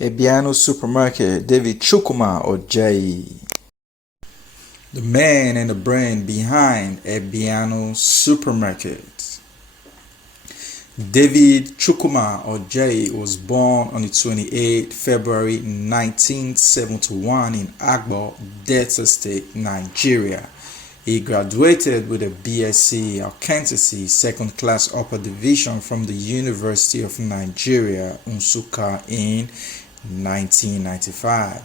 Ebeano Supermarket, David Chukwuma Ojei, the man and the brain behind Ebeano Supermarket. David Chukwuma Ojei was born on the 28th February 1971 in Agbo, Delta State, Nigeria. He graduated with a BSc Accountancy Second Class Upper Division from the University of Nigeria, Nsukka, in 1995.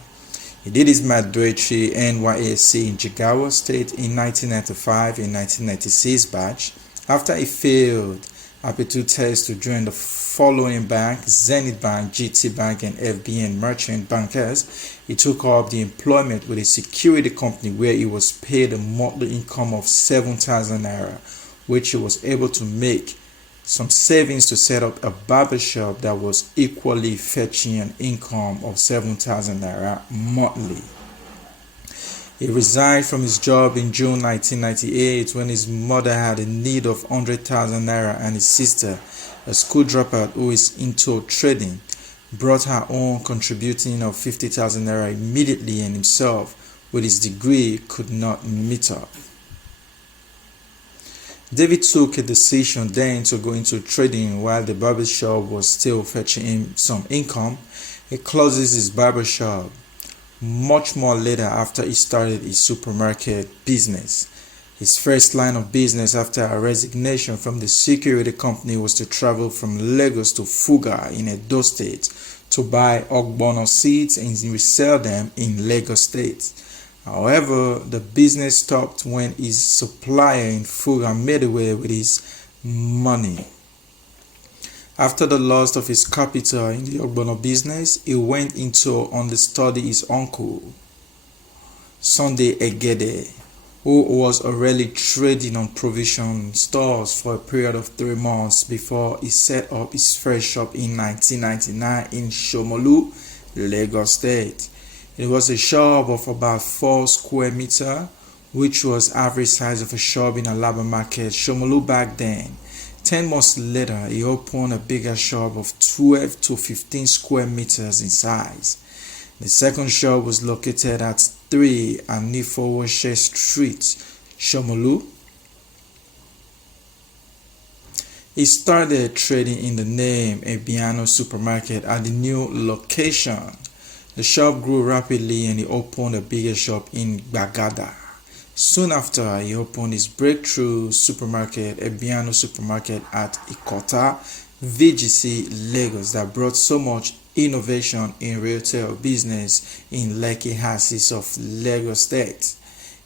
He did his Matriculation NYSC in Jigawa State in 1995 and 1996 batch. After he failed aptitude test to join the following bank: Zenith Bank, GT Bank, and FBN Merchant Bankers, he took up the employment with a security company where he was paid a monthly income of 7,000 naira, which he was able to make some savings to set up a barbershop that was equally fetching an income of 7,000 naira monthly. He resigned from his job in June 1998 when his mother had a need of 100,000 naira and his sister, a school dropout who is into trading, brought her own contributing of 50,000 naira immediately, and himself, with his degree, could not meet up. David took a decision then to go into trading while the barbershop was still fetching him some income. He closes his barbershop much more later after he started his supermarket business. His first line of business after a resignation from the security company was to travel from Lagos to Fuga in Edo State to buy ogbono seeds and resell them in Lagos State. However, the business stopped when his supplier in Fuga made away with his money. After the loss of his capital in the ogbono business, he went into understudy his uncle, Sunday Egede, who was already trading on provision stores for a period of 3 months before he set up his first shop in 1999 in Shomolu, Lagos State. It was a shop of about 4 square meters, which was average size of a shop in Alaba Market, Shomolu back then. 10 months later, he opened a bigger shop of 12 to 15 square meters in size. The second shop was located at 3 Anifowoshe Street, Shomolu. He started trading in the name Ebeano Supermarket at the new location. The shop grew rapidly and he opened a bigger shop in Bagada. Soon after, he opened his breakthrough supermarket, Ebeano Supermarket, at Ikota, VGC, Lagos, that brought so much innovation in retail business in Lekki Axis of Lagos State.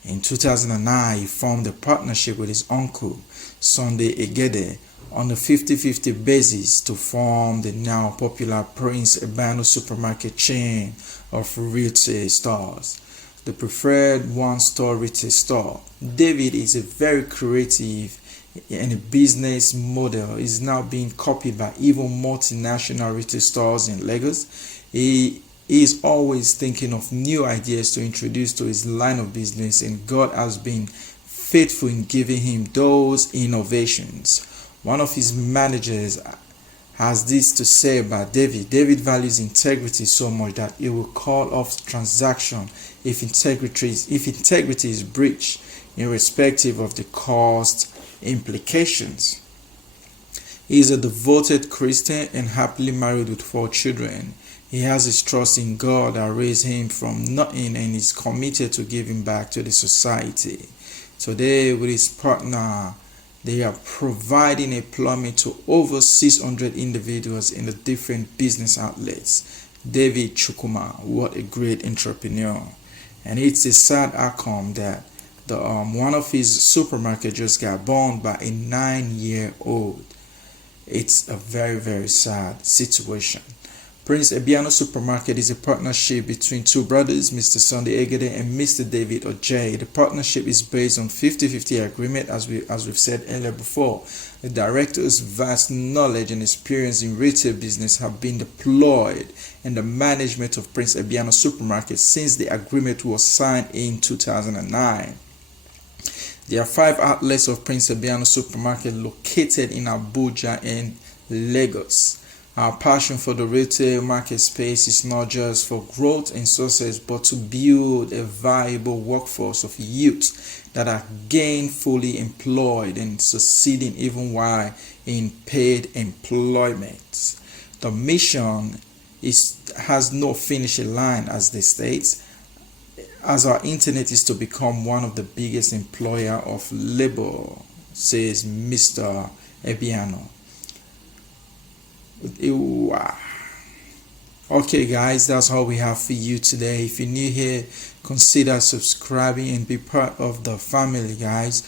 In 2009, he formed a partnership with his uncle, Sunday Egede, on a 50-50 basis to form the now popular Prince Ebeano Supermarket chain of retail stores, the preferred one-store retail store. David is a very creative and a business model is now being copied by even multinational retail stores in Lagos. He is always thinking of new ideas to introduce to his line of business, and God has been faithful in giving him those innovations. One of his managers has this to say about David. David values integrity so much that he will call off transaction if integrity is breached, irrespective of the cost implications. He is a devoted Christian and happily married with 4 children. He has his trust in God that raised him from nothing and is committed to giving back to the society. Today, with his partner, they are providing employment to over 600 individuals in the different business outlets. David Chukwuma, what a great entrepreneur. And it's a sad outcome that one of his supermarket just got burned by a 9-year-old. It's a very, very sad situation. Prince Ebeano Supermarket is a partnership between 2 brothers, Mr. Sunday Egede and Mr. David Ojei. The partnership is based on 50-50 agreement, as we've said earlier before. The director's vast knowledge and experience in retail business have been deployed in the management of Prince Ebeano Supermarket since the agreement was signed in 2009. There are 5 outlets of Prince Ebeano Supermarket located in Abuja and Lagos. Our passion for the retail market space is not just for growth and success, but to build a viable workforce of youth that are gainfully employed and succeeding even while in paid employment. The mission has no finishing line, as they state, as our internet is to become one of the biggest employer of labor, says Mr. Ebeano. Okay guys, that's all we have for you today. If you're new here, consider subscribing and be part of the family, guys.